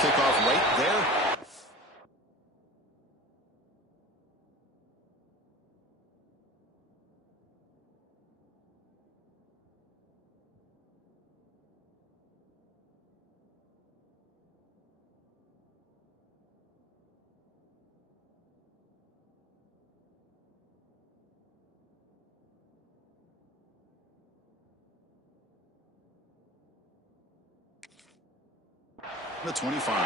kickoff right there. The 25.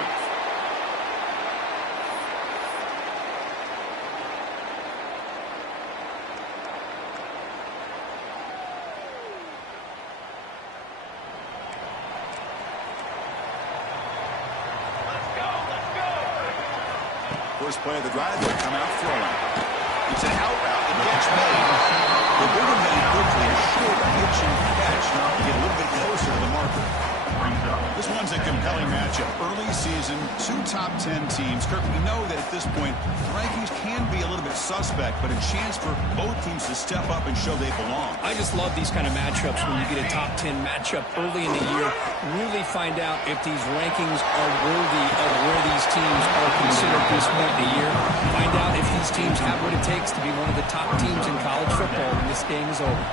First play of the drive, they'll come out throwing. It's an out route, the catch made. The bigger man quickly, a short pitch and catch to get a little bit closer to the marker. This one's a compelling matchup. Early season, 2 top 10 teams. Kirk, we know that at this point, rankings can be a little bit suspect, but a chance for both teams to step up and show they belong. I just love these kind of matchups when you get a top 10 matchup early in the year. Really find out if these rankings are worthy of where these teams are considered at this point in the year. Find out if these teams have what it takes to be one of the top teams in college football when this game is over.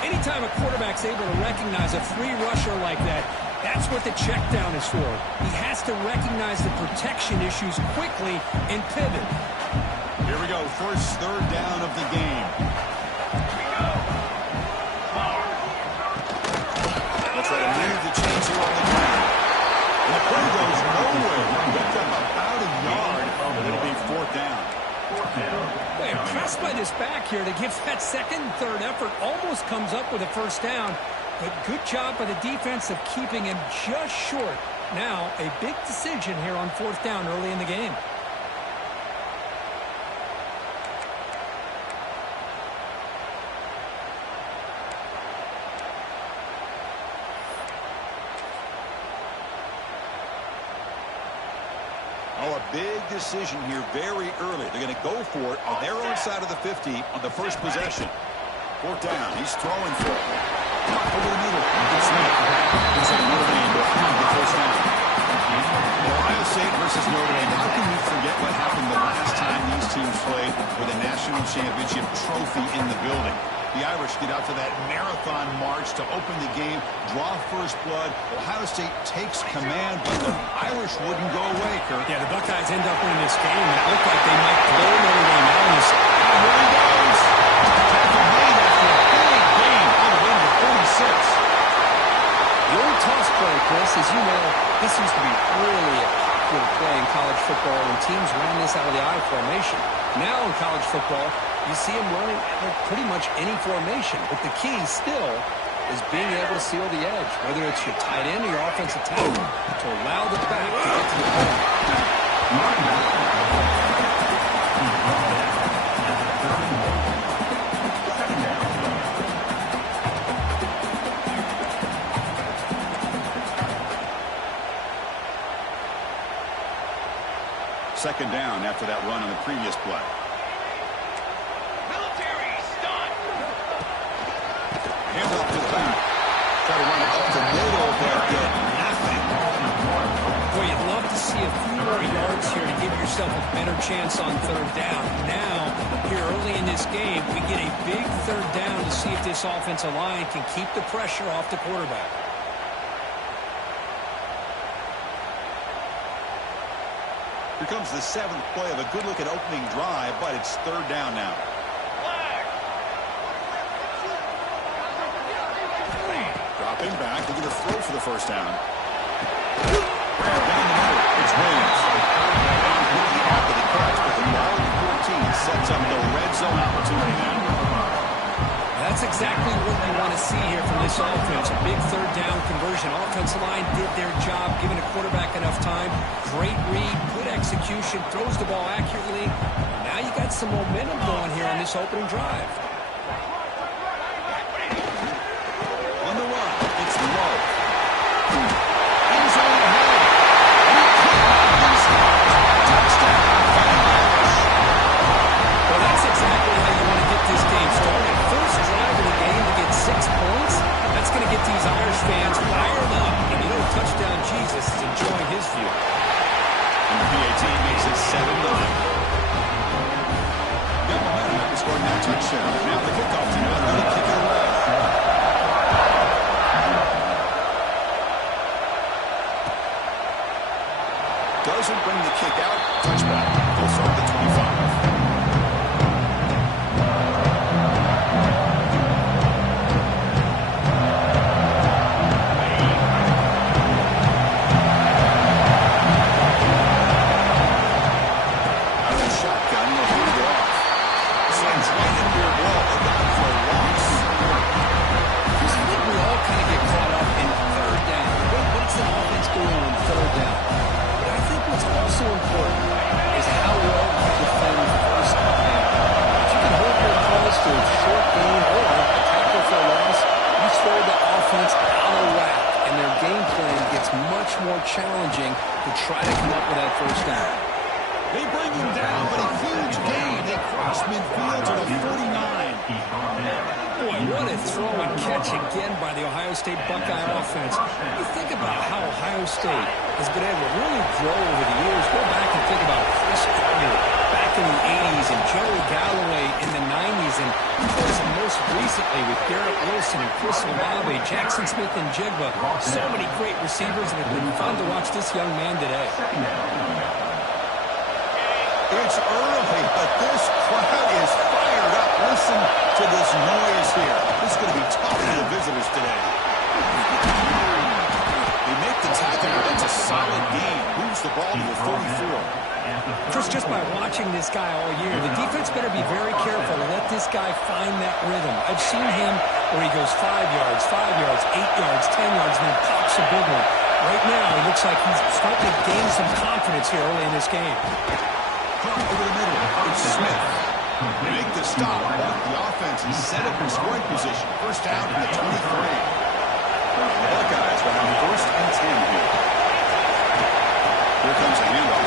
Anytime a quarterback's able to recognize a free rusher like that, that's what the check down is for. He has to recognize the protection issues quickly and pivot. Here we go. First third down of the game. They'll try to move the chains here on the ground. And the play goes nowhere. Picked up about a yard, but it'll be 4th down. Boy, impressed by this back here to give that second and third effort. Almost comes up with a first down. But good job by the defense of keeping him just short. Now, a big decision here on 4th down early in the game. Oh, a big decision here very early. They're going to go for it on their own side of the 50 on the first possession. 4th down. He's throwing for it. Over the middle. It's Smith. It's a Notre Dame to find the first down. Ohio State versus Notre Dame. How can you forget what happened the last time these teams played with a national championship trophy in the building? The Irish get out to that marathon march to open the game, draw first blood. Ohio State takes command, but the Irish wouldn't go away, Kirk. Yeah, the Buckeyes end up winning this game. It looked like they might blow Notre Dame out in this. Here he goes. Tackle made after a big game. All the way to 46. The old toss play, Chris, as you know, this used to be really a popular play in college football when teams ran this out of the I formation. Now in college football, you see them running out of pretty much any formation. But the key still is being able to seal the edge, whether it's your tight end or your offensive tackle, to allow the back to get to the ball. Second down after that run on the previous play. Military stunt. Hand off to the back. Try to run it up the middle, but nothing. Boy, you'd love to see a few more yards here to give yourself a better chance on 3rd down. Now, here early in this game, we get a big 3rd down to see if this offensive line can keep the pressure off the quarterback. Here comes the 7th play of a good-looking opening drive, but it's 3rd down now. Dropping back, they're going to throw for the first down. Down the middle, it's Williams. Quickly after the catch, but the ball at 14 sets up the red zone opportunity now. That's exactly what you want to see here from this offense. A big 3rd down conversion. Offensive line did their job, giving a quarterback enough time. Great read, good execution, throws the ball accurately. Now you got some momentum going here on this opening drive. On the run, it's low. He's on the head. Touchdown. Well, that's exactly how you want to get this game started. First drive of the game to get 6 points. That's going to get these Irish fans fired up. And you know, touchdown Jesus is enjoying his view. Doesn't bring the kick out. Touchback. He'll start at the 25. Challenging to try to come up with that first down. They bring him down, but a huge gain. They cross midfield to the 49. Boy, what a throw and catch again by the Ohio State Buckeye offense. You think about how Ohio State has been able to really grow over the years. Go back and think about Chris Carter back in the 80s and Joey Galloway in the 90s. And of course, most recently with Garrett Wilson and Chris Olave, Jackson Smith and Jigba. So many great receivers, and it's been fun to watch this young man today. It's early, but this crowd is fired up. Listen to this noise here. This is going to be tough for the visitors today. They make the tackle, but that's a solid gain. Moves the ball to the 34. Chris, just by watching this guy all year, the defense better be very careful to let this guy find that rhythm. I've seen him where he goes 5 yards, 8 yards, 10 yards, and then pops a big one. Right now, it looks like he's starting to gain some confidence here early in this game. Over the middle, it's Smith. They make the stop, but the offense is set up in scoring position. First down to the 23. Buckeyes will have first and 10 here. Here comes a handoff.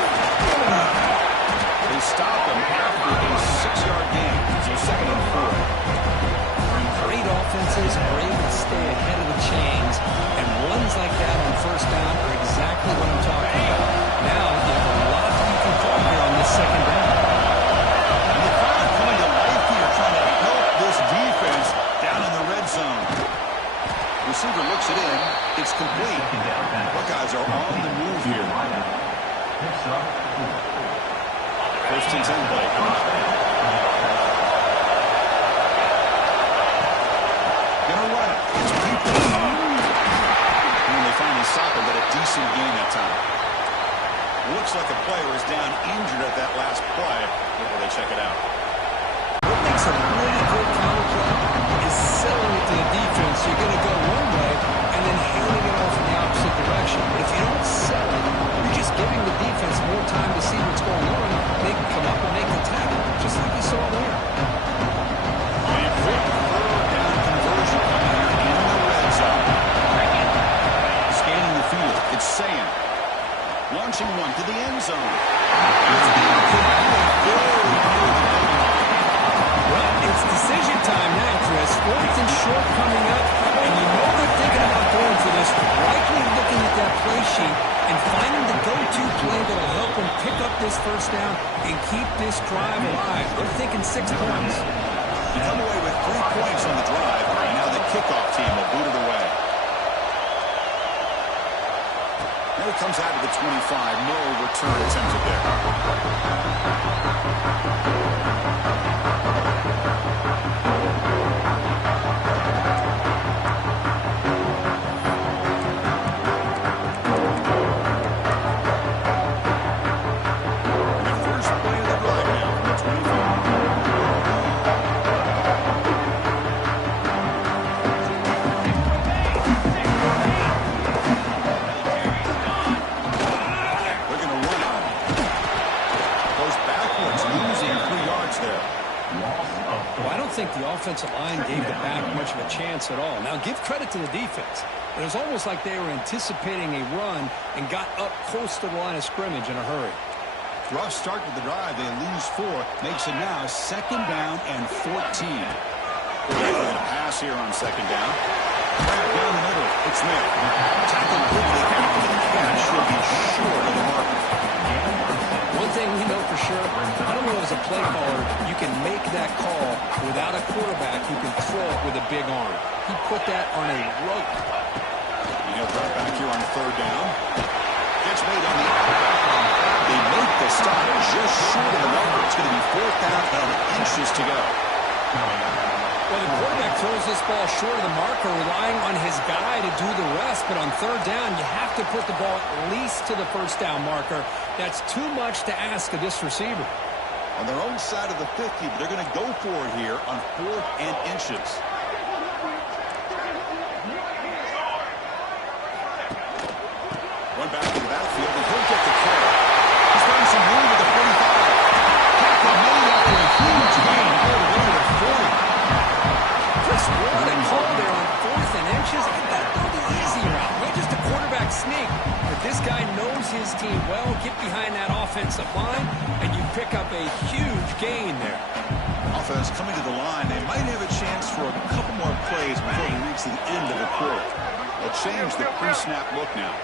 They stop him after a 6-yard gain. So second and 4. Great offenses are able to stay ahead of the chains, and runs like that on first down are exactly what I'm talking about. Now, you have a lot you can call here on this second down. And the crowd coming to life here, trying to help this defense down in the red zone. Receiver looks it in. It's complete. Buckeyes are on the move here. First and 10 play. Gonna run it. It's people. And they finally stop it, but a decent gain that time. Looks like a player is down injured at that last play before they check it out. What makes a really good counter play is selling it to the defense. You're going to go one way and then handing it off in the opposite direction. But if you don't sell it, you're just giving the defense more time to see what's going on. They can come up and make the tackle, just like you saw there. A quick third down conversion coming here in the red zone. Scanning the field, it's Sayan. Launching one to the end zone. Well, it's decision time now, Chris. Fourth and short coming up, and you know they're thinking about going for this. Likely looking at that play sheet and finding the go-to play that will help them pick up this first down and keep this drive alive. They're thinking 6 points. You come away with 3 points on the drive, and now the kickoff team will boot it away. Now it comes out of the 25. No return attempted there. Offensive line gave the back much of a chance at all. Now, give credit to the defense. It was almost like they were anticipating a run and got up close to the line of scrimmage in a hurry. Rough start to the drive. They lose 4. Makes it now second down and 14. They're going to pass here on second down. Grab down the middle. It's Smith. Tackled quickly after the catch. Should be short of the mark. One thing we know for sure, I don't know as a play caller, you can make that call without a quarterback who can throw it with a big arm. He put that on a rope. You know, right back here on third down. Gets made on the outback. stop just short of the number. It's going to be 4th down and inches to go. Well, the quarterback throws this ball short of the marker, relying on his guy to do the rest. But on 3rd down, you have to put the ball at least to the 1st down marker. That's too much to ask of this receiver. On their own side of the 50, but they're going to go for it here on 4th and inches. Run back to the backfield, and he'll get the call. He's getting some room at the 45. Tackle made after a huge gain all the way to the 40. Chris, what a call there on 4th and inches. I got to go the easy route. Not just a quarterback sneak, but this guy knows his team well. Get behind that offensive line, and you pick up a huge gain there. Offense coming to the line. They might have a chance for a couple more plays before we reach the end of the quarter. They'll change the pre-snap look now.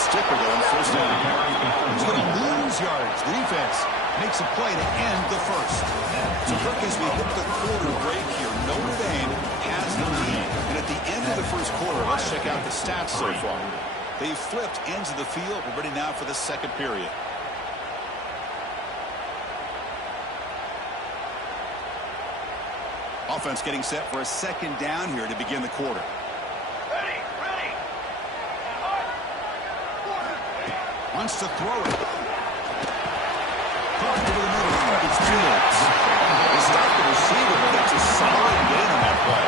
Sticker though on 1st down. He's going to lose yards. The defense makes a play to end the 1st. So Kirk, as we hit the quarter break here, Notre Dame has the lead. And at the end of the 1st quarter, let's check out the stats so far. They've flipped ends of the field. We're ready now for the 2nd period. Offense getting set for a 2nd down here to begin the quarter. Wants to throw it. Caught over the middle. It's Fields. They stop the receiver, but that's a solid gain on that play.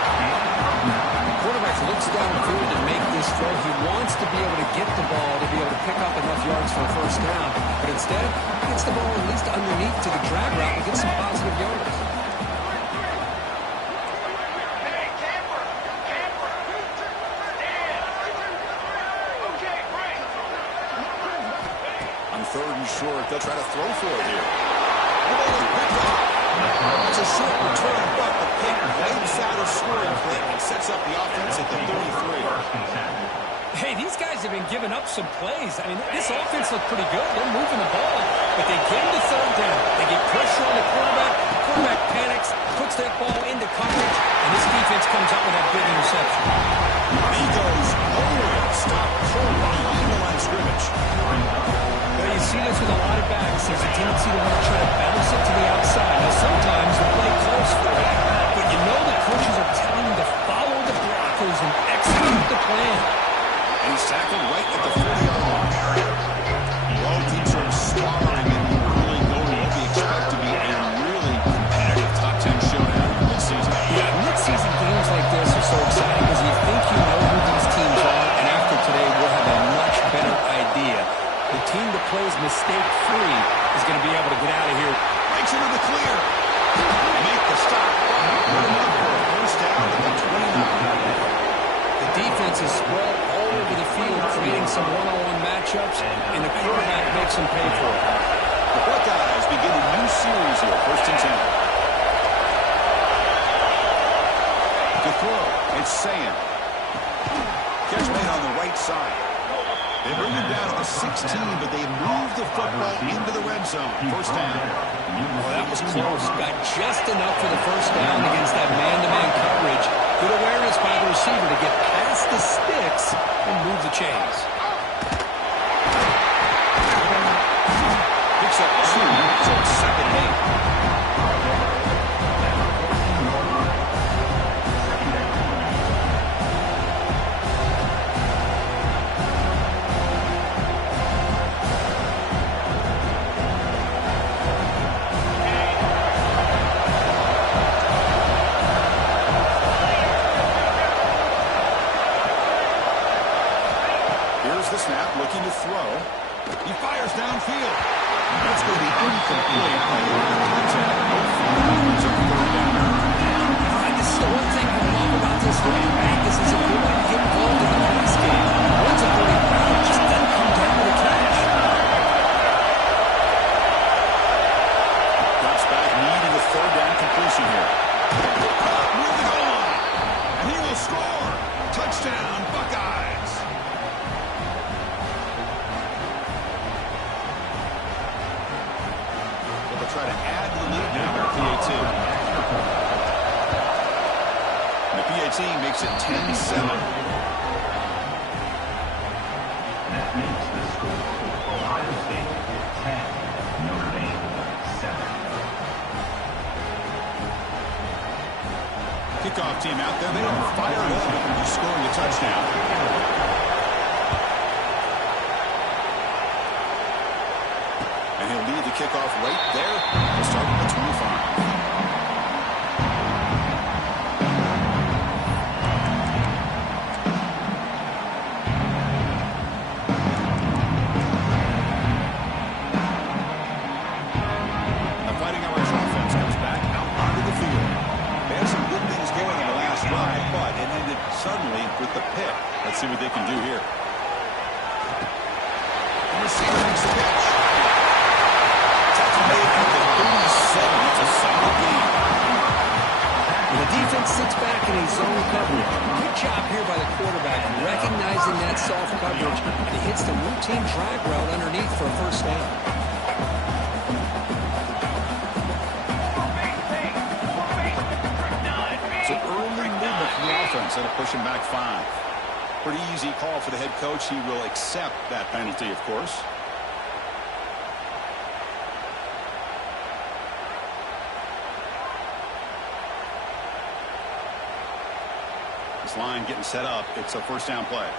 The quarterback looks downfield to make this throw. He wants to be able to get the ball to be able to pick up enough yards for a 1st down. But instead, he gets the ball at least underneath to the drag route and gets some positive yards. Short. They'll try to throw for it here. It's a short return, but the pick waits out a scoring play and sets up the offense at the 33. Hey, these guys have been giving up some plays. I mean, this offense looked pretty good. They're moving the ball, but they get to 3rd down. They get pressure on the quarterback. The quarterback panics, puts that ball into coverage, and this defense comes up with that big interception. He goes nowhere. Stop short behind the line of scrimmage. Well, you see this with a lot of backs. There's a tendency to want to try to bounce it to the outside. Now, sometimes the play calls for it, but you know the coaches are telling them to follow the blockers and execute the plan. And he's tackled right at the 40-yard line. Both teams are sparring in the early going. What we expect to be a really competitive top 10 showdown in mid-season. Yeah, mid-season games like this are so exciting because you think you know who these teams are, and after today we'll have a much better idea. The team that plays mistake-free is going to be able to get out of here. Breaks into the clear. Make the stop. Enough for a 1st down at the 29. The defense is spread all over the field, creating some one-on-one matchups, and the quarterback makes them pay for it. The Buckeyes begin a new series here, 1st and 10. To throw, it's Sam. Catch made on the right side. They bring him down to the 16, but they move the football into the red zone. 1st down. Well, that was close. Got just enough for the 1st down against that man-to-man coverage. Good awareness by the receiver to get past the sticks and move the chains. Picks up 2, so it's 2nd and 8. The snap, looking to throw. He fires downfield. That's going to be incomplete. This is the one thing I love about this running back. This is a good way to get involved in the pass game. Runs a great route, just doesn't come down with a catch. Drops back, needing a 3rd down completion here. Near the goal line. And he will score. Touchdown, Buckeyes. Try to add to the lead now at PAT. penalty makes it 10-7. That makes the score Ohio State 10, Notre Dame 7. Kickoff team out there. They are fired up. He's scoring a touchdown. And he'll lead the kickoff right there. We'll start at the 25. Suddenly with the pick. Let's see what they can do here. The receiver makes the pitch. Tackle made at the 37. That's a solid gain. The defense sits back in a zone coverage. Good job here by the quarterback, recognizing that soft coverage. He hits the routine drag route underneath for a first down. Instead of pushing back 5. Pretty easy call for the head coach. He will accept that penalty, of course. This line getting set up. It's a first down play.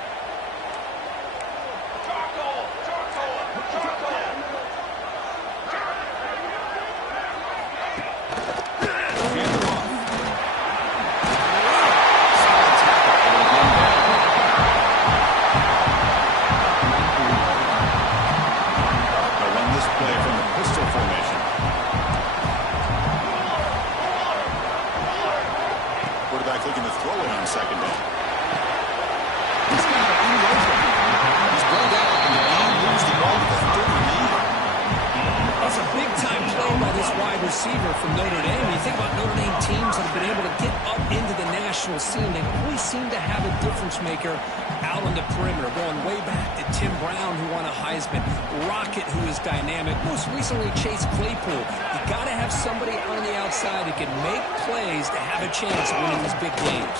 Receiver from Notre Dame. You think about Notre Dame teams that have been able to get up into the national scene. They always seem to have a difference maker out on the perimeter, going way back to Tim Brown, who won a Heisman, Rocket, who is dynamic, most recently Chase Claypool. You got to have somebody out on the outside who can make plays to have a chance of winning these big games.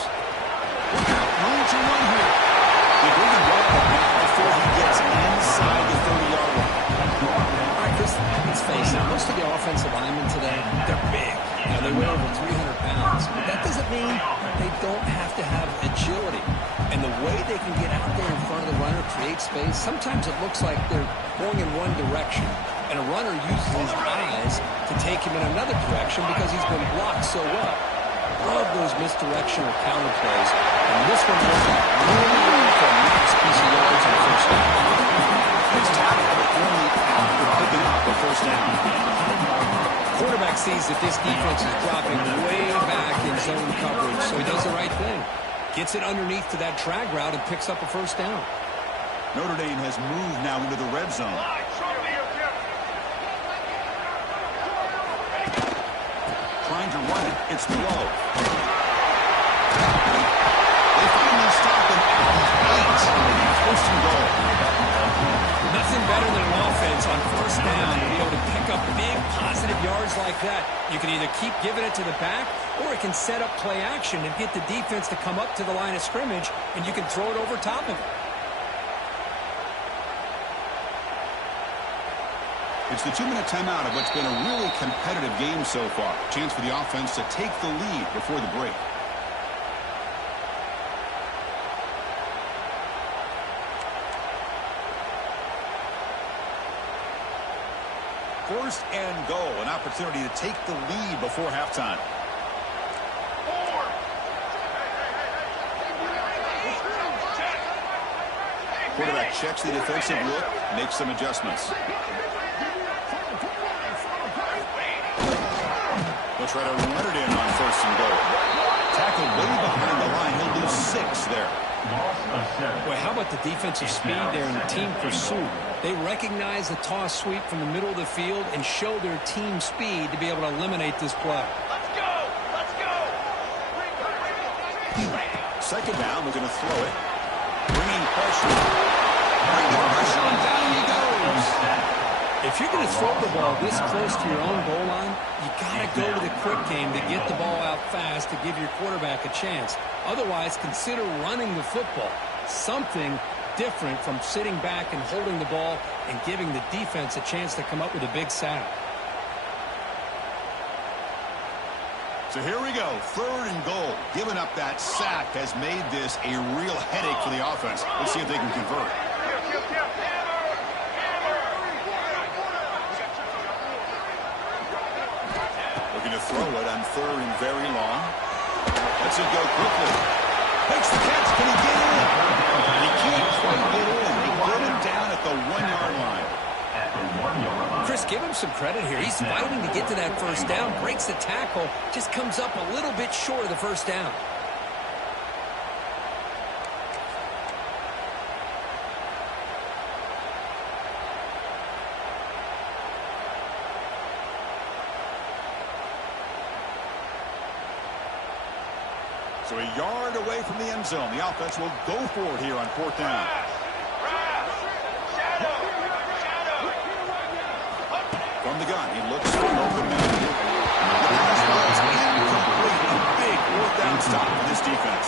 Room to run here. They bring the ball back before he gets inside the 30-yard line. Let's face it, most of the offensive linemen today, they're big. You know, they weigh over 300 pounds. But that doesn't mean they don't have to have agility. And the way they can get out there in front of the runner, create space, sometimes it looks like they're going in one direction. And a runner uses his eyes to take him in another direction because he's been blocked so well. Love those misdirectional counter plays. And this one worked out really well for a nice piece of yards on the first down. It's tackled only after picking up the first down. Quarterback sees that this defense is dropping way back in zone coverage, so he does the right thing. Gets it underneath to that drag route and picks up a first down. Notre Dame has moved now into the red zone. Trying to run it, it's low. They finally stop him at the 8. First and goal. Nothing better than an offense on first down to be able to pick up big positive yards like that. You can either keep giving it to the back, or it can set up play action and get the defense to come up to the line of scrimmage, and you can throw it over top of it. It's the 2-minute timeout of what's been a really competitive game so far. Chance for the offense to take the lead before the break. First and goal, an opportunity to take the lead before halftime. Quarterback checks the defensive look, makes some adjustments. They'll try to run it in on first and goal. Tackled way behind the line. He'll lose 6 there. Well, how about the defensive speed there in the team pursuit? They recognize the toss sweep from the middle of the field and show their team speed to be able to eliminate this play. Let's go! Let's go! Second down, we're going to throw it. Bringing pressure. Bringing pressure, and down he goes. If you're going to throw the ball this close to your own goal line, you got to go to the quick game to get the ball out fast has to give your quarterback a chance. Otherwise, consider running the football. Something different from sitting back and holding the ball and giving the defense a chance to come up with a big sack. So here we go, 3rd and goal. Giving up that sack has made this a real headache for the offense. Let's see if they can convert. Looking to throw it on 3rd and very long. Lets it go quickly. Makes the catch. Can he get in? And he can't quite get in. They get him down at the 1-yard line. Chris, give him some credit here. He's fighting to get to that first down, breaks the tackle, just comes up a little bit short of the first down. So a yard away from the end zone. The offense will go for it here on 4th down. From the gun, he looks for an open man. The pass was incomplete. A big 4th down stop for this defense.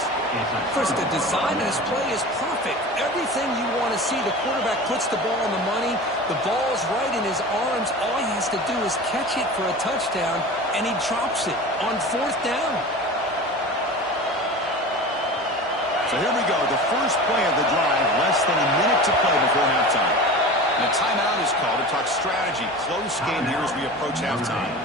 Chris, the design of this play is perfect. Everything you want to see. The quarterback puts the ball on the money. The ball's right in his arms. All he has to do is catch it for a touchdown, and he drops it on 4th down. So here we go, the first play of the drive, less than a minute to play before halftime. And a timeout is called to talk strategy. Close game here as we approach halftime.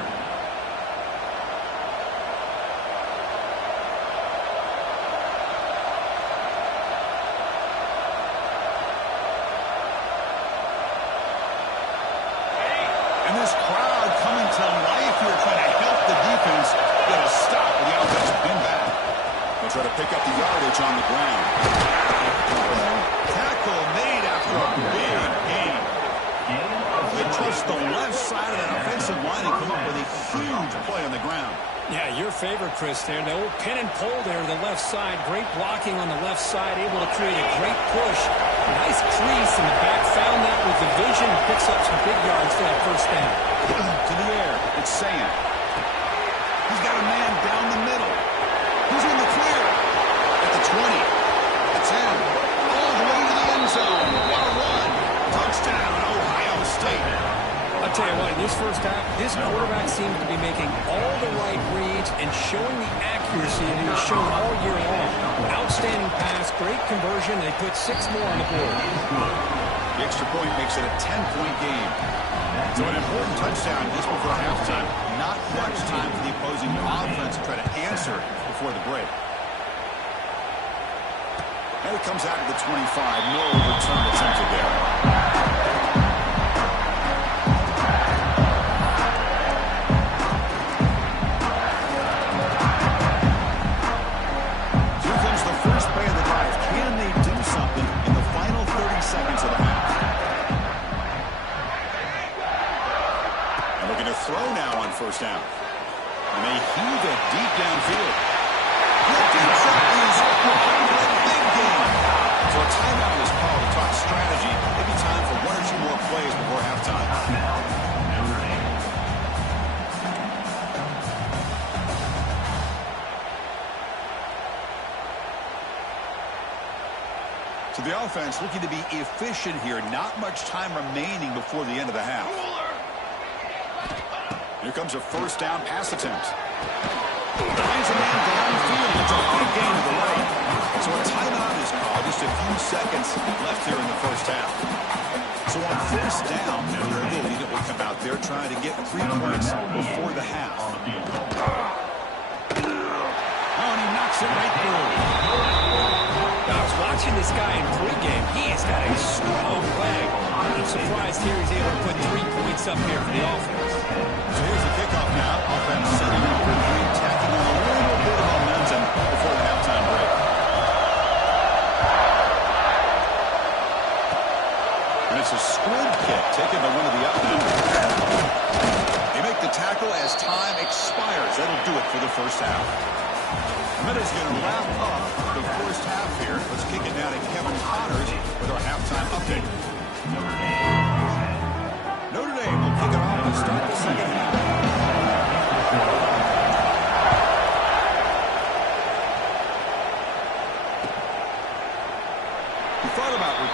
And this crowd coming to life here, trying to help the defense get a stop with the offensive pin back. They'll try to pick up the yardage on the ground. Tackle made after a big gain. They trust the left side of that offensive line and come up with a huge play on the ground. Yeah, your favorite, Chris, there. The old pin and pull there to the left side. Great blocking on the left side, able to create a great push. Nice crease in the back. Found that with the vision. Picks up some big yards for that first down. To the air, it's Sam. He's got a man down the middle. Who's in the clear? At the 20. The 10. All the way to the end zone. What a run. Touchdown, Ohio State. I'll tell you what, in this first half, this quarterback seems to be making all the right reads and showing the accuracy that he's shown all year long. Outstanding pass, great conversion. They put 6 more on the board. The extra point makes it a 10-point game. So an important touchdown just before halftime. Not much time for the opposing offense to try to answer before the break. And it comes out to the 25. No return attempted there. So here comes the first play of the drive. Can they do something in the final 30 seconds of the half? And looking to throw now on first down. And they heave it deep downfield. The deep shot is behind for a big game. So a timeout is called to talk strategy. Maybe time for 1 or 2 more plays before halftime. So the offense looking to be efficient here. Not much time remaining before the end of the half. Here comes a first down pass attempt. Finds a man downfield. It's a big gain to the right. So a timeout is called. Just a few seconds left here in the first half. So on first down, Notre Dame will come out there trying to get 3 points before the half. Oh, and he knocks it right through. I was watching this guy in pregame. He has got a strong leg. I'm surprised here he's able to put 3 points up here for the offense. So here's the kickoff now. Offense setting up for 3, tacking on a little bit of momentum before the halftime break. And it's a squib kick taken to one of the up now. They make the tackle as time expires. That'll do it for the first half. Minutes going to wrap up the first half here. Let's kick it down to Kevin Connors with our halftime update. Notre Dame will kick it off to start the second half.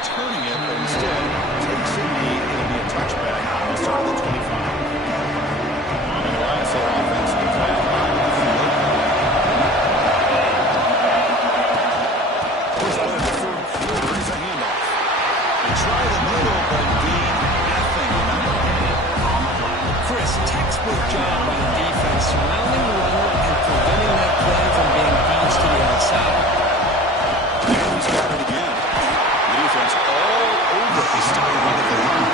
returning it, but instead takes a knee. It'll be a touchback. They'll start with the 25. And the Lions are offensive plan on the field. First play of the third quarter is a handoff. They try the middle, but gain nothing on that one. Chris, textbook job by the defense, surrounding the runner and preventing that play from being bounced to the outside. And he's got it again. The defense all over the starting right at the line.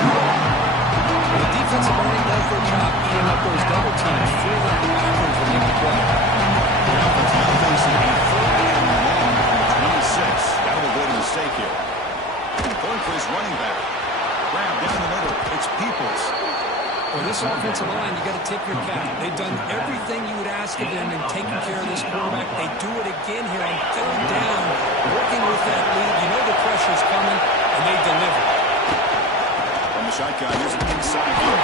The defensive line does their job eating up those double teams, freeing up the backers to make the play. The offense now facing a 4th-and-long on the 26. That'll avoid a mistake here. Going for his running back. Grab down the middle. It's Peoples. For this offensive line, you got to tip your cap. They've done everything you would ask of them in taking care of this quarterback. They do it again here on 3rd down, working with that lead. You know the pressure's coming, and they deliver. From the shotgun, here's an inside look.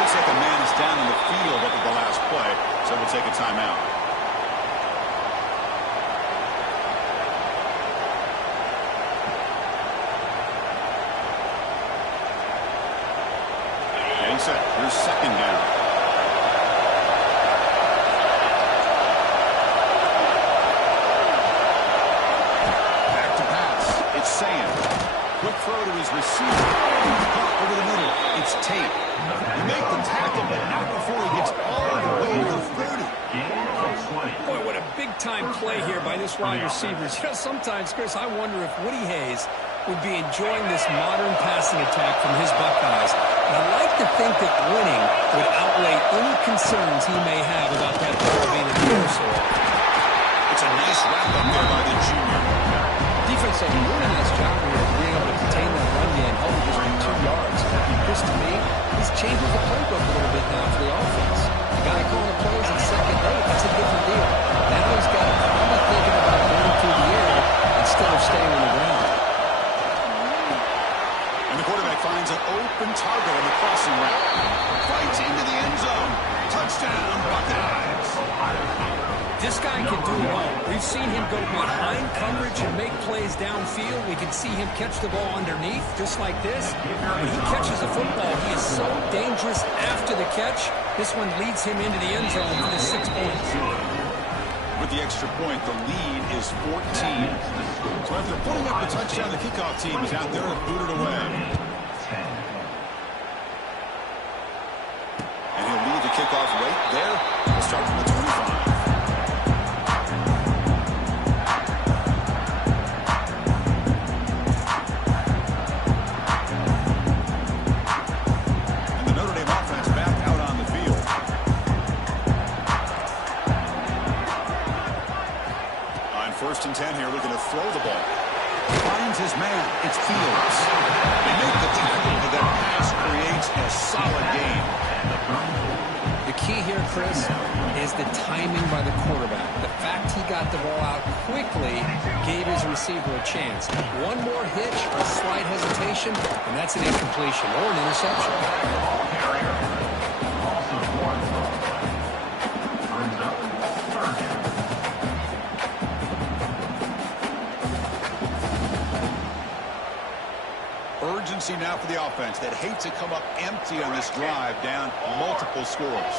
Looks like a man is down in the field after the last play, so we'll take a timeout. Getting set. Here's 2nd down. Back to pass. It's Sam. Quick throw to his receiver. Caught over the middle. It's Tate. You make the tackle, but not before he gets all the way to the 30. Boy, what a big-time play here by this wide receiver. You know, sometimes, Chris, I wonder if Woody Hayes would be enjoying this modern passing attack from his Buckeyes. And I like to think that winning would outweigh any concerns he may have about that ball being in the air so often. It's a nice wrap-up there by the junior. Defense does a really nice job here of being able to contain that run game, held just for 2 yards. Chris, to me, this changes the playbook a little bit now for the offense. The guy calling the plays at 2nd, that's a different deal. Now he's got to probably thinking about going through the air instead of staying on the ground. And the quarterback finds an open target on the crossing route. Fights into the end zone. Touchdown, Buckeyes. This guy can do it all. We've seen him go behind coverage and make plays downfield. We can see him catch the ball underneath, just like this. When he catches a football, he is so dangerous after the catch. This one leads him into the end zone for the 6 points. With the extra point, the lead is 14. So after putting up the touchdown, the kickoff team is out there to boot it away. And he'll lead the kickoff right there. We'll start from the 25. And the Notre Dame offense back out on the field. On 1st and 10 here, looking to throw the ball. Finds his man. It's Fields. They make the tackle, but that pass creates a solid gain. The key here, Chris, is the timing by the quarterback. The fact he got the ball out quickly gave his receiver a chance. One more hitch, a slight hesitation, and that's an incompletion or an interception. Urgency now for the offense that hates to come up empty on this drive, down multiple scores.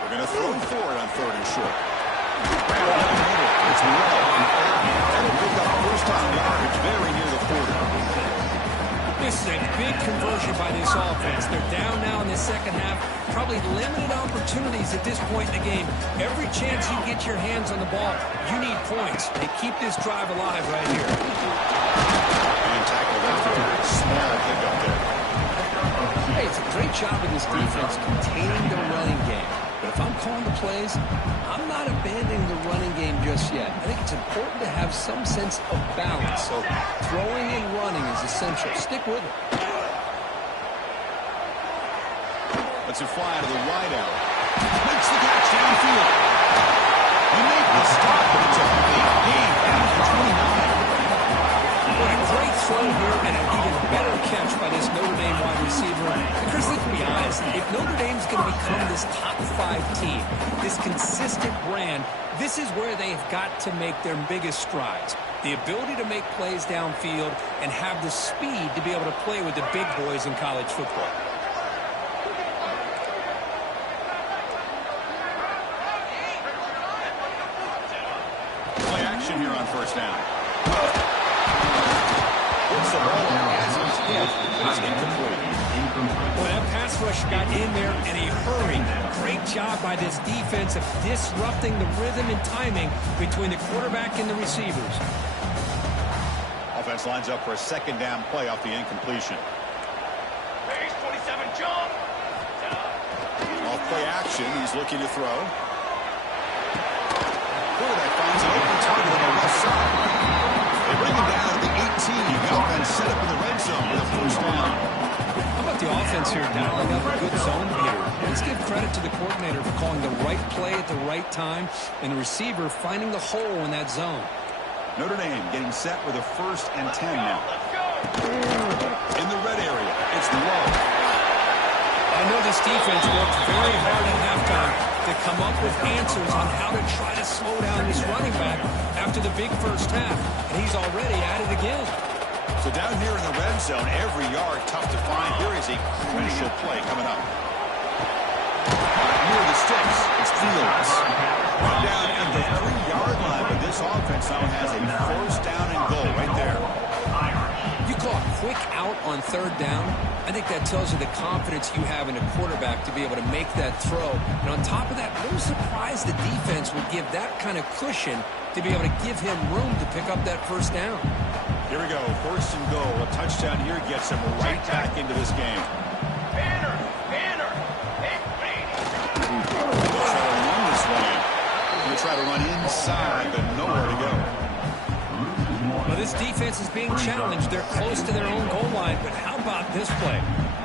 We're going to throw for it on 3rd and short. It's low. That'll pick up first-time yardage very near the 40. This is a big conversion by this offense. They're down now in the 2nd half. Probably limited opportunities at this point in the game. Every chance you get your hands on the ball, you need points. They keep this drive alive right here. And tackled after a small pickup there. Hey, it's a great job of this defense containing the running game. But if I'm calling the plays, I'm not abandoning the running game just yet. I think it's important to have some sense of balance. So throwing and running is essential. Stick with it. Lets it fly out of the wide out. Makes the catch downfield. You make the stop, but it's a big gain out to 29. What a great throw here and an even better catch by this Notre Dame wide receiver. And Chris, let's be honest. If Notre Dame's going to become this top 5 team, this consistent brand, this is where they've got to make their biggest strides. The ability to make plays downfield and have the speed to be able to play with the big boys in college football. Play action here on first down. Gets the ball as it's hit, but it's incomplete. Well, that pass rush got in there in a hurry. Great job by this defense of disrupting the rhythm and timing between the quarterback and the receivers. Offense lines up for a second down play off the incompletion. Base 27, jump. Off play action, he's looking to throw. Quarterback finds an open target on the left side. They bring him down to the 18. The offense set up in the red zone with a first down. How about the offense here dialing up a good zone here? Let's give credit to the coordinator for calling the right play at the right time and the receiver finding the hole in that zone. Notre Dame getting set with a 1st and 10 now. Let's go. In the red area, it's low. I know this defense worked very hard at halftime to come up with answers on how to try to slow down this running back after the big first half, and he's already at it again. So down here in the red zone, every yard tough to find. Here is a crucial play coming up. Near the sticks, it's Fields. Run down at the 3-yard line, but this offense now has a first down and goal right there. You call a quick out on 3rd down. I think that tells you the confidence you have in a quarterback to be able to make that throw. And on top of that, a little surprised the defense would give that kind of cushion to be able to give him room to pick up that first down. Here we go, 1st and goal. A touchdown here gets him right back into this game. Banner, banner. Hey, wait. They'll try to run this one in. They'll try to run inside, but nowhere to go. Well, this defense is being challenged. They're close to their own goal line, but how about this play?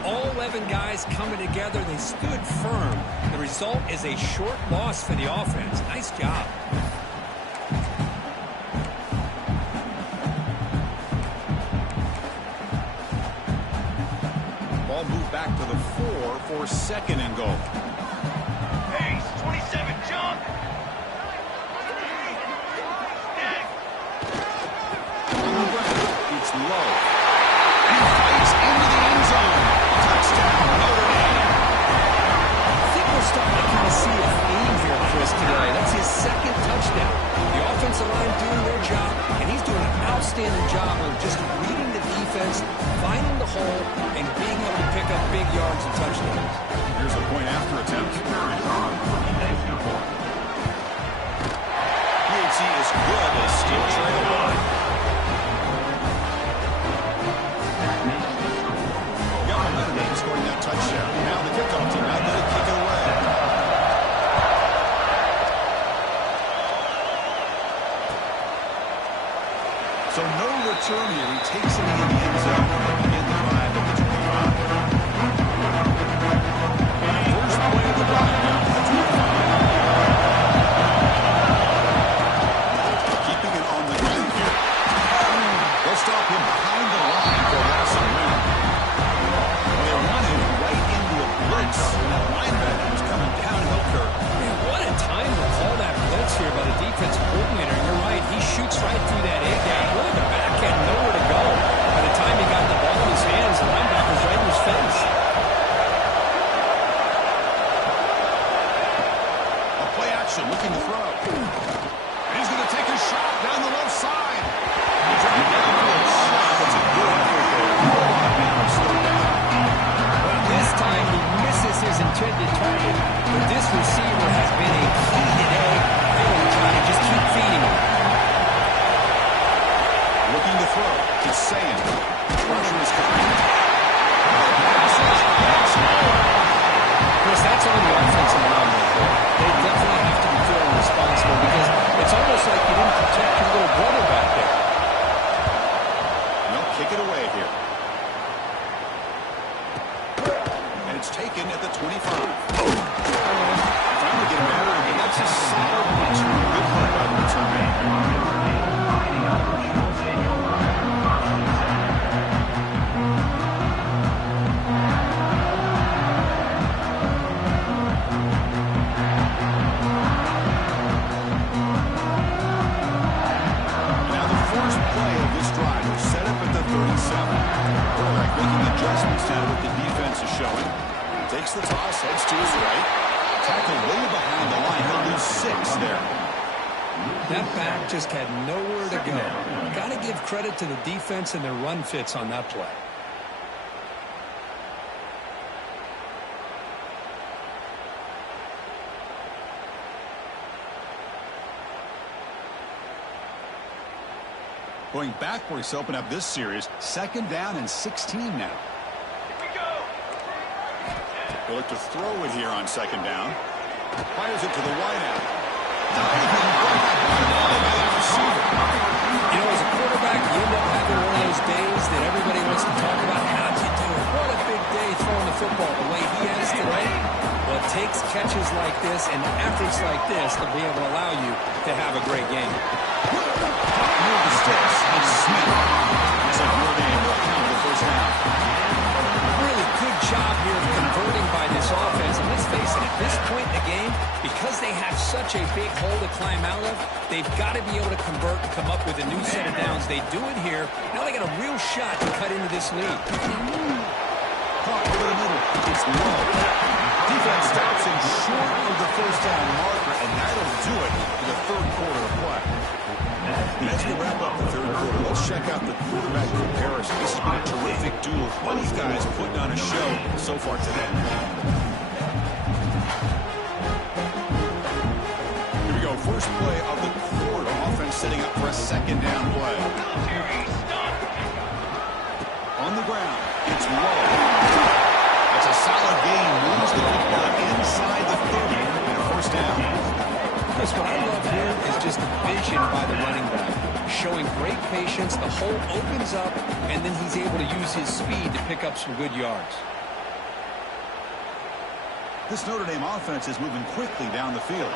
All 11 guys coming together. They stood firm. The result is a short loss for the offense. Nice job. Ball moved back to the 4 for 2nd and goal. Base 27, jump. It's low. He fights into the end zone. Touchdown, Notre Dame. I think we're starting to kind of see a theme here, Chris, today. That's his 2nd touchdown. The offensive line doing their job, and he's doing an outstanding job of just reading the defense, finding the hole, and being able to pick up big yards and touchdowns. Here's a point after attempt. PAT is good. They still trail one. Scoring that touchdown. Now the kickoff team out there to kick it away. So no return here. He takes it in the end zone to begin the drive at the 25. First play of the drive now at the 25. Keeping it on the ground here. They'll stop him behind the line for loss of wind. They run him right into a blitz. That linebacker was coming downhill curve. Man, what a time to call that blitz here by the defensive coordinator. You're right. He shoots right through that A-gap. Really, the back had nowhere to go. By the time he got the ball in his hands, the linebacker's right in his face. A play action, looking to throw. And he's going to take a shot down the left side. He's right down for a shot. It's a good effort there. Still down. This time he misses his intended target, but this receiver has been a key today. They will try to just keep feeding him. Looking to throw. It's saying. Pressure is coming. Chris, that's on the offensive line right there. They definitely have to be feeling responsible because it's almost like you didn't protect your little brother back there. They'll kick it away here. And it's taken at the 25. at what the defense is showing. Takes the toss, heads to his right. Tackled way behind the line. He'll lose 6 there. That back just had nowhere to go. Got to give credit to the defense and their run fits on that play. Going backwards to open up this series. 2nd down and 16 now. They look to throw it here on 2nd down. Fires it to the wideout. You know, as a quarterback, you end up having one of those days that everybody wants to talk about. How'd you do it? What a big day throwing the football the way he has today. Well, it takes catches like this and efforts like this to be able to allow you to have a great game. Near the sticks. It's Smith. Looks like Notre Dame will count the first down. Really good job here of converting by this offense. And let's face it, at this point in the game, because they have such a big hole to climb out of, they've got to be able to convert and come up with a new set of downs. They do it here. Now they got a real shot to cut into this lead. Caught over the middle. It's low. Defense stops him short of the first down marker, and that'll do it in the 3rd quarter of play. And as we wrap up the 3rd quarter, let's check out the quarterback comparison. This has been a terrific duel. Both guys putting on a show so far today. Here we go. First play of the quarter. Offense setting up for a 2nd down play. On the ground. It's low. That's a solid gain. Moves the football inside the 30 and a first down. Chris, what I love here is just the vision by the running back. Showing great patience. The hole opens up, and then he's able to use his speed to pick up some good yards. This Notre Dame offense is moving quickly down the field.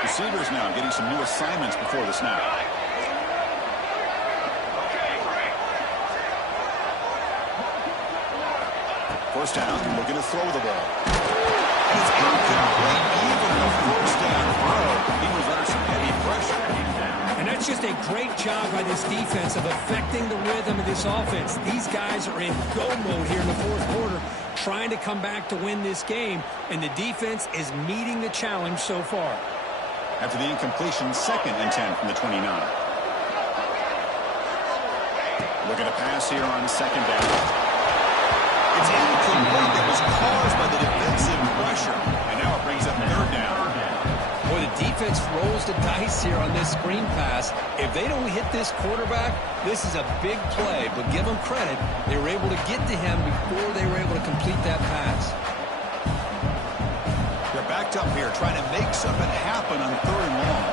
Receivers now getting some new assignments before the snap. First down, looking to throw the ball. And it's incomplete, even on a first down throw. He was under some heavy pressure. And that's just a great job by this defense of affecting the rhythm of this offense. These guys are in go mode here in the 4th quarter, trying to come back to win this game, and the defense is meeting the challenge so far. After the incompletion, 2nd and 10 from the 29. Looking to pass here on 2nd down. It's incomplete. That was caused by the defensive pressure. And now it brings up 3rd down. Boy, the defense rolls the dice here on this screen pass. If they don't hit this quarterback, this is a big play. But give them credit. They were able to get to him before they were able to complete that pass. They're backed up here trying to make something happen on 3rd and long.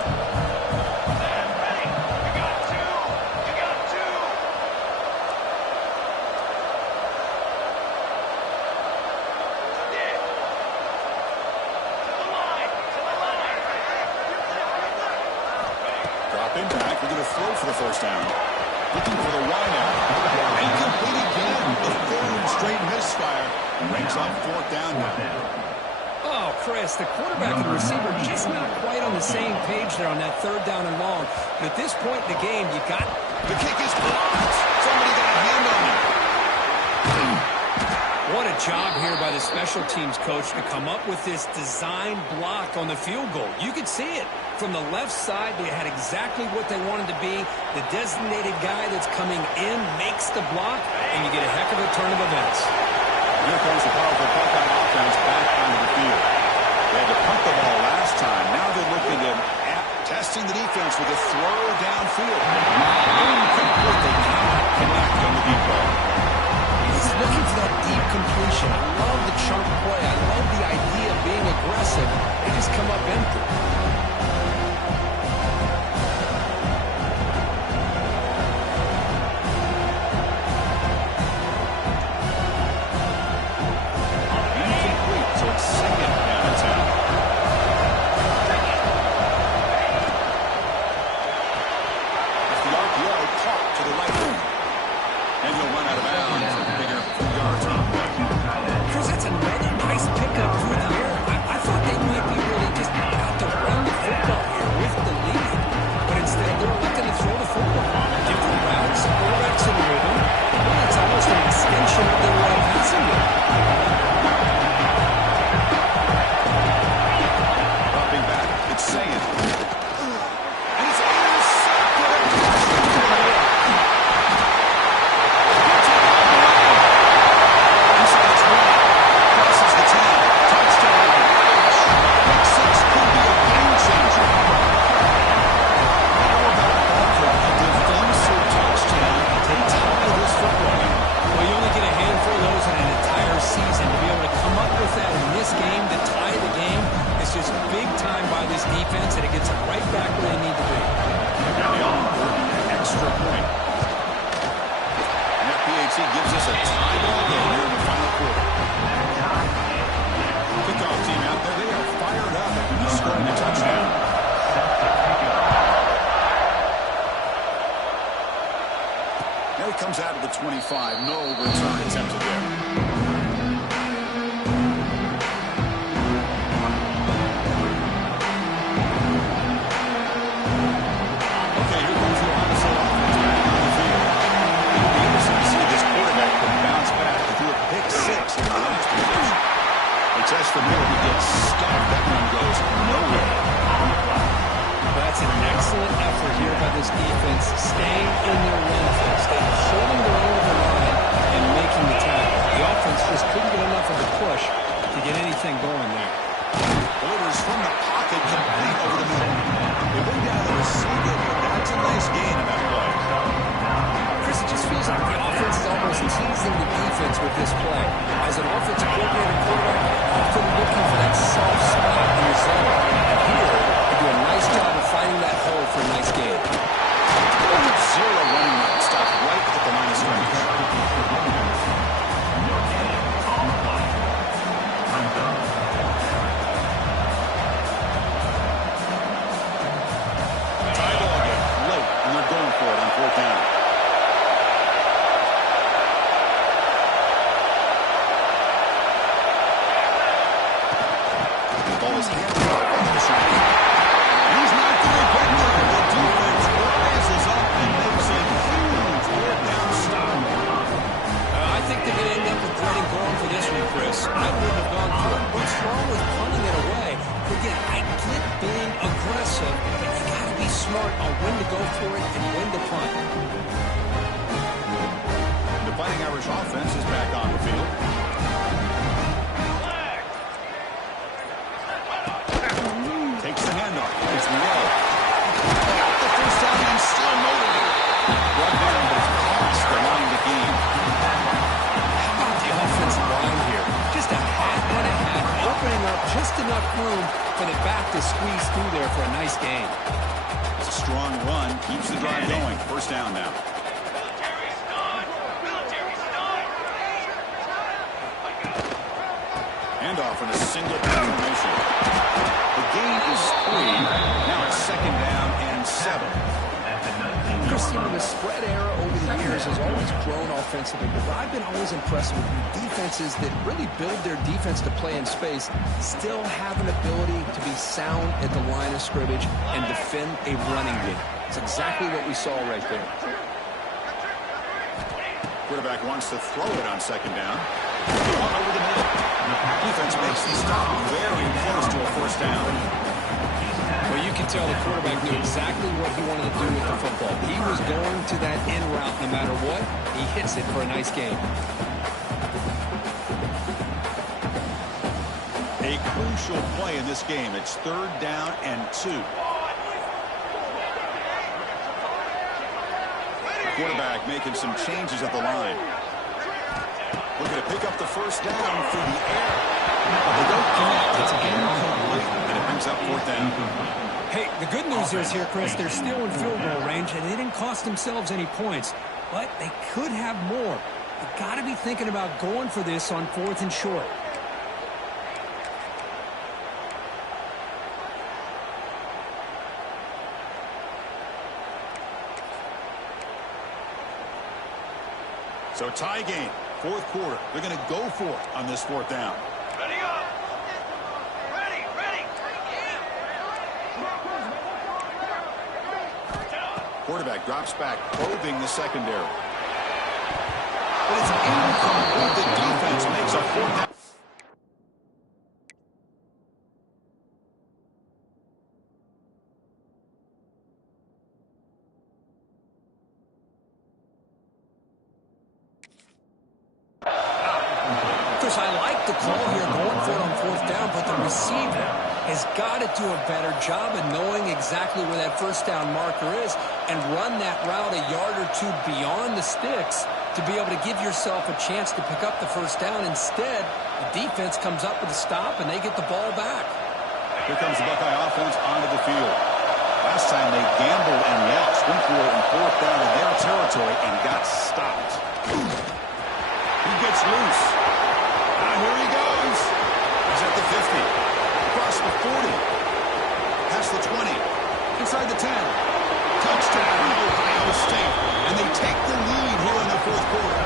Back, we're going to throw for the first down. Looking for the wideout. Incomplete again. The 3rd straight misfire. Brings up 4th down now. Oh, Chris, the quarterback and the receiver just not quite on the same page there on that 3rd down and long. But at this point in the game, you got... The kick is blocked. Somebody got a hand on it. What a job here by the special teams coach to come up with this design block on the field goal. You could see it. From the left side, they had exactly what they wanted to be. The designated guy that's coming in makes the block, and you get a heck of a turn of events. Here comes the powerful Buckeye offense back onto the field. They had to punt the ball last time. Now they're looking at testing the defense with a throw downfield. Incomplete. They cannot connect on the deep ball. He's looking for that deep completion. I love the chunk play. I love the idea of being aggressive. They just come up empty. the middle. He gets stopped. That one goes nowhere. That's an excellent effort here by this defense, staying in their run fix, holding their own at the line and making the tackle. The offense just couldn't get enough of a push to get anything going there. Orders from the pocket, complete over the middle. They bring down the receiver, but that's a nice gain in that play. Chris, it just feels like the offense is almost teasing the defense with this play. As an offensive coordinator quarterback, often looking for that soft spot in the zone. And here, they do a nice job of finding that hole for a nice gain. Zero running route, stopped right at the line of scrimmage. Tie ball game, late, and they're going for it on fourth down. The ball is handed off by Notre. He's not doing quick now. The defense rises up and makes a huge fourth down stop. I think they're going to end up regretting going for this one, Chris. I wouldn't have gone for it. What's wrong with punting it away? Again, I get being aggressive, but you got to be smart on when to go for it and when to punt. The Fighting Irish offense is back on the field. Takes the handoff. It's low. Got the first down and still motivated. Brought down, but it's past the line to gain. How about the offensive line here? Just a hat and a hat, opening up just enough room for the back to squeeze through there for a nice gain. It's a strong run. Keeps the drive going. First down now. Military's done. Military's done. Handoff in a single back formation. The gain is 3. Now it's second down and 7. Chris, the spread era over the years has always grown offensively, but I've been always impressed with defenses that really build their defense to play in space, still have an ability to be sound at the line of scrimmage and defend a running game. It's exactly what we saw right there. Quarterback wants to throw it on second down. One over the middle. Defense makes the stop very close to a first down. Well, you can tell the quarterback knew exactly what he wanted to do with the football. He was going to that in route no matter what. He hits it for a nice gain. A crucial play in this game. It's third down and 2. Quarterback making some changes at the line. Looking to pick up the first down through the air. But they don't connect. It's incomplete, and it brings up fourth down. Hey, the good news is here, Chris, they're still in field goal range, and they didn't cost themselves any points. But they could have more. You've got to be thinking about going for this on fourth and short. So tie game, fourth quarter. They're going to go for it on this fourth down. Ready up. Ready, ready. Quarterback drops back, probing the secondary. But it's incomplete. The defense makes a fourth down. Chris, I like the call here going for it on fourth down, but the receiver has got to do a better job of knowing exactly where that first down marker is and run that route a yard or two beyond the sticks to be able to give yourself a chance to pick up the first down. Instead, the defense comes up with a stop, and they get the ball back. Here comes the Buckeye offense onto the field. Last time they gambled and lost. Went for it in fourth down in their territory and got stopped. He gets loose. Here he goes. He's at the 50. Across the 40. Past the 20. Inside the 10. Touchdown, Ohio State. And they take the lead here in the fourth quarter.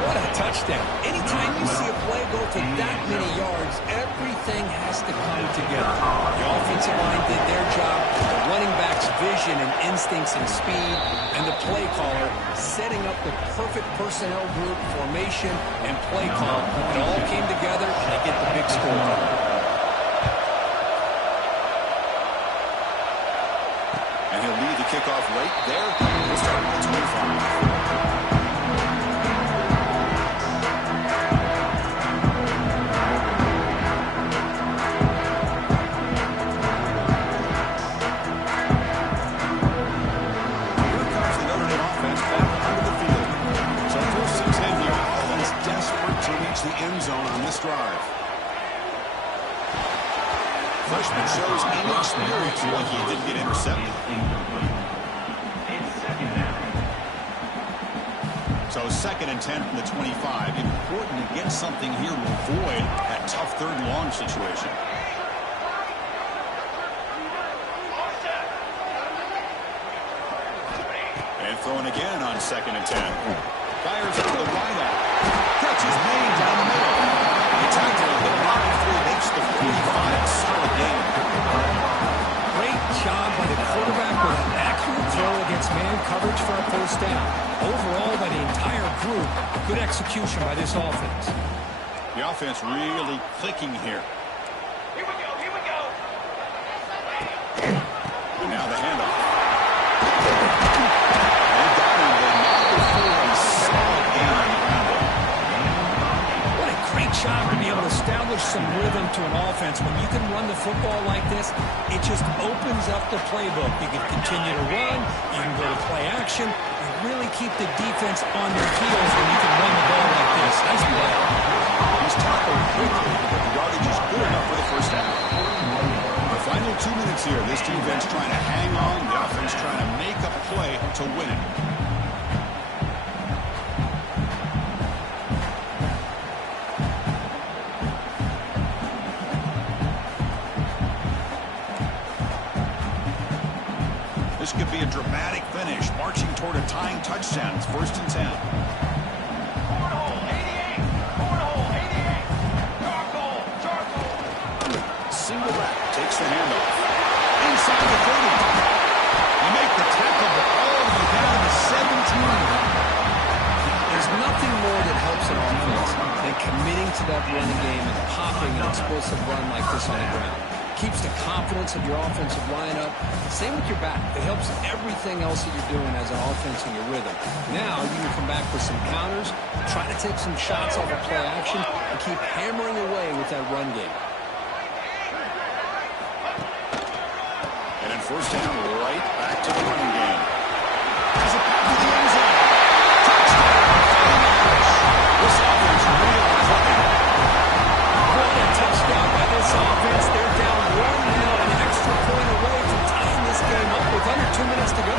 What a touchdown. Anytime you see a play go for that many yards, everything has to come together. The offensive line did their job. The running back quarterback's vision and instincts and speed, and the play caller setting up the perfect personnel group, formation, and play call. It all came together, and they get the big score. And he'll lead the kickoff right there. We'll start at the 25. The end zone on this drive. Freshman shows inexperience when he didn't get intercepted. So 2nd and 10 from the 25. Important to get something here to avoid that tough 3rd and long situation. And throwing again on 2nd and 10. Fires into the wideout. Catch is made down the middle. The tackle hit not before he makes the 45. Solid game. Great job by the quarterback with an accurate throw against man coverage for a first down. Overall, by the entire group, good execution by this offense. The offense really clicking here. Here we go, here we go. And now the handoff. They got him, but not before a solid game on the ground. What a great job to be able to establish some rhythm to an offense. When you can run the football like this, it just opens up the playbook. You can continue to run, you can go to play action, and really keep the defense on their heels when you can run the ball like this. Nice play. He's tackled quickly, but the yardage is good enough for the first down. The final 2 minutes here, this defense trying to hang on, the offense trying to make a play to win it. This could be a dramatic finish, marching toward a tying touchdown. It's 1st and 10. Cornhole, 88. Cornhole, 88. Charcoal, charcoal. Single back, takes the handoff. Inside the 30. You make the tackle, but all the way down to the 17. There's nothing more that helps an offense than committing to that running game and popping an explosive run like this on the ground. Keeps the confidence of your offensive lineup. Same with your back. It helps everything else that you're doing as an offense in your rhythm. Now you can come back with some counters, try to take some shots off of play action, and keep hammering away with that run game. And then 1st down, right back to the running game. Has it back to the end zone. Touchdown. This offense really clicking. What a touchdown by this offense. They're down 1 now, an extra point away from tying this game up with under 2 minutes to go.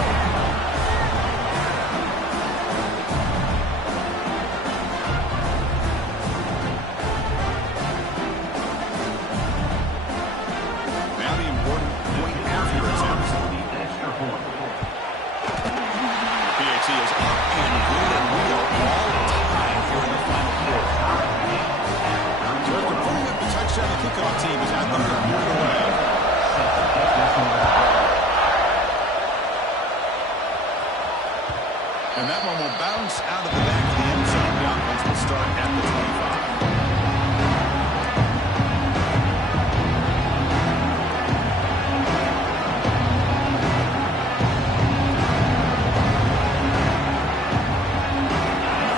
Now the important point after attempt. PAT is up and good, and we are all tied here in the final quarter. So after putting up the touchdown, the kickoff team is out there to move away. And that one will bounce out of the back of the end zone. The offense will start at the 25.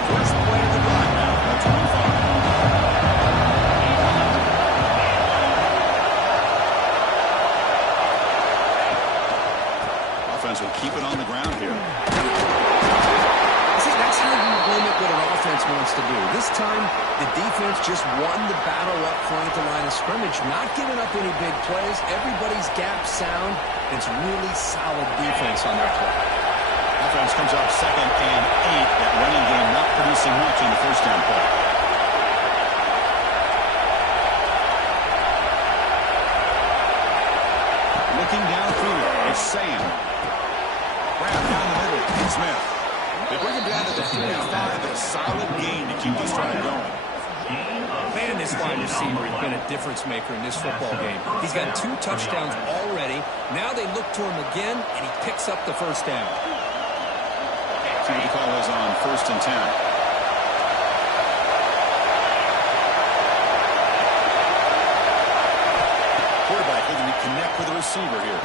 First play of the drive now, the 25. Offense will keep it on the ground here. See, that's how you limit what an offense wants to do. This time, the defense just won the battle up front at the line of scrimmage, not giving up any big plays. Everybody's gap sound. It's really solid defense on their play. Offense comes out 2nd and 8. That running game not producing much in the first down play. Looking downfield, it's Sam. Grab down the middle, Smith. They bring him down to the 45, a solid gain to keep this drive going. Man, this wide receiver has been a difference maker in this football game. He's got 2 touchdowns already. Now they look to him again, and he picks up the first down. See what the call is on 1st and 10. Quarterback looking to connect with the receiver here.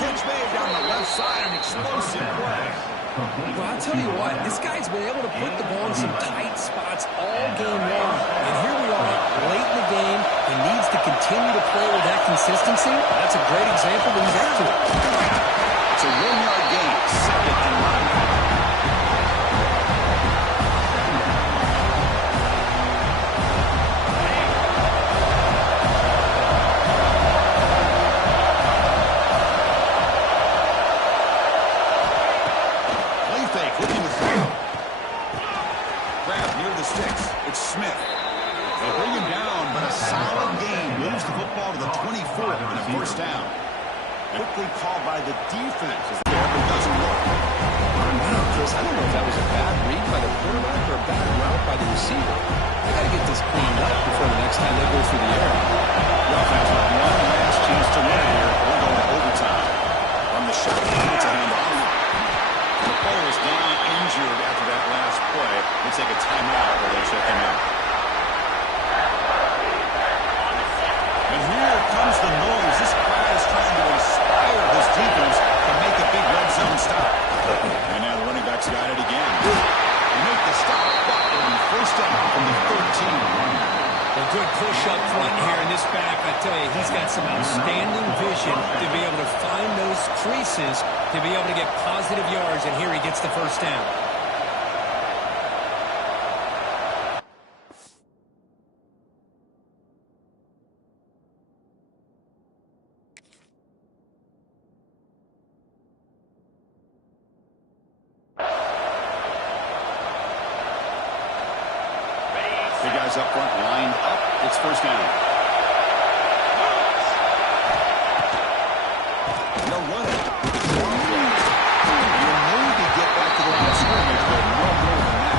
Catch made down the left side, an explosive play. Well, I'll tell you what, this guy's been able to put the ball in some tight spots all game long. And here we are, late in the game. He needs to continue to play with that consistency. That's a great example that he's up to it. It's a 1-yard gain, 2nd and 9. Smith. They bring him down, but a solid gain moves the football to the 24 and a first down. Quickly called by the defense as the effort doesn't work. Chris, I don't know if that was a bad read by the quarterback or a bad route by the receiver. They got to get this cleaned up before the next time they go through the air. The offense with one last chance to win here. We'll go to overtime. From the shotgun, it's a handoff. The player is down injured after that last play. We'll take a timeout while they check him out. And here comes the noise. This crowd is trying to inspire this defense to make a big red zone stop. And now the running back's got it again. They make the stop, but it'll be first down from the 13. A good push up front here in this back. I tell you, he's got some outstanding vision to be able to find those creases, to be able to get positive yards, and here he gets the first down. The guys up front lined up. It's first down. They'll run it. You need to get back to the line of scrimmage, but no more than that.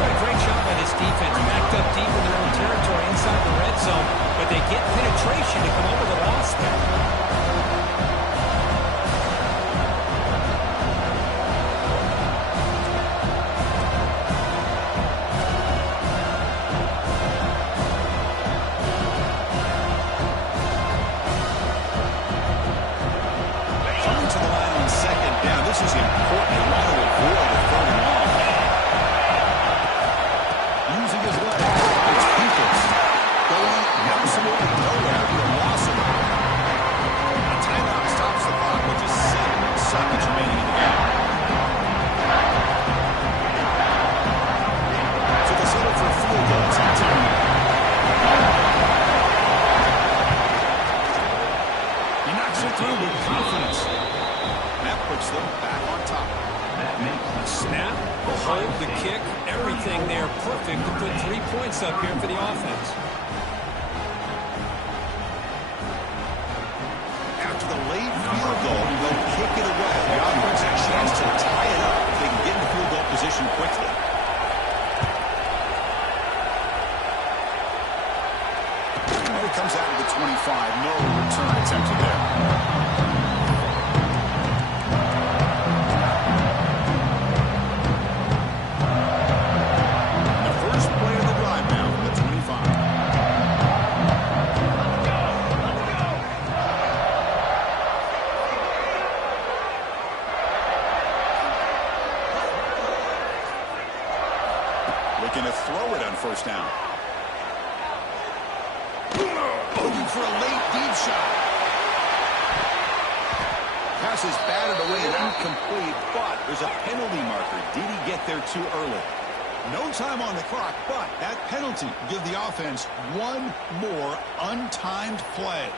What a great job by this defense. Backed up deep in their own territory inside the red zone, but they get penetration to come up with a loss there. This is important. They want to avoid a 3rd and long. Using his leg. It's Peters. Going absolutely nowhere. He lost him. A timeout stops the clock with just 7 seconds remaining in the game. So they settle for a field goal. It's on 10. He knocks it through with confidence. That puts them back on top. The snap, the hold, the kick, everything there perfect to put 3 points up here for the offense. After the late field goal, they'll kick it away. The offense has a chance to tie it up if they can get in field goal position quickly. Well, he comes out to the 25. No return attempted there. Looking to throw it on first down. Looking for a late deep shot. Pass is batted away and incomplete, but there's a penalty marker. Did he get there too early? No time on the clock, but that penalty will give the offense one more untimed play.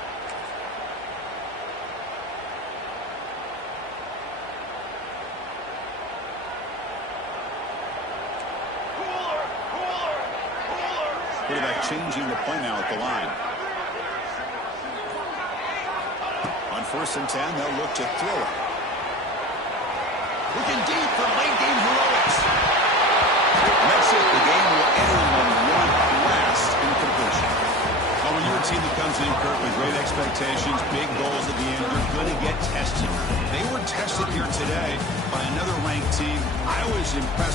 Quarterback changing the play now at the line. On 1st and 10, they'll look to throw it. Looking deep for late game heroics. And that's it. The game will end in one expectations, big goals at the end. You're going to get tested. They were tested here today by another ranked team. I was impressed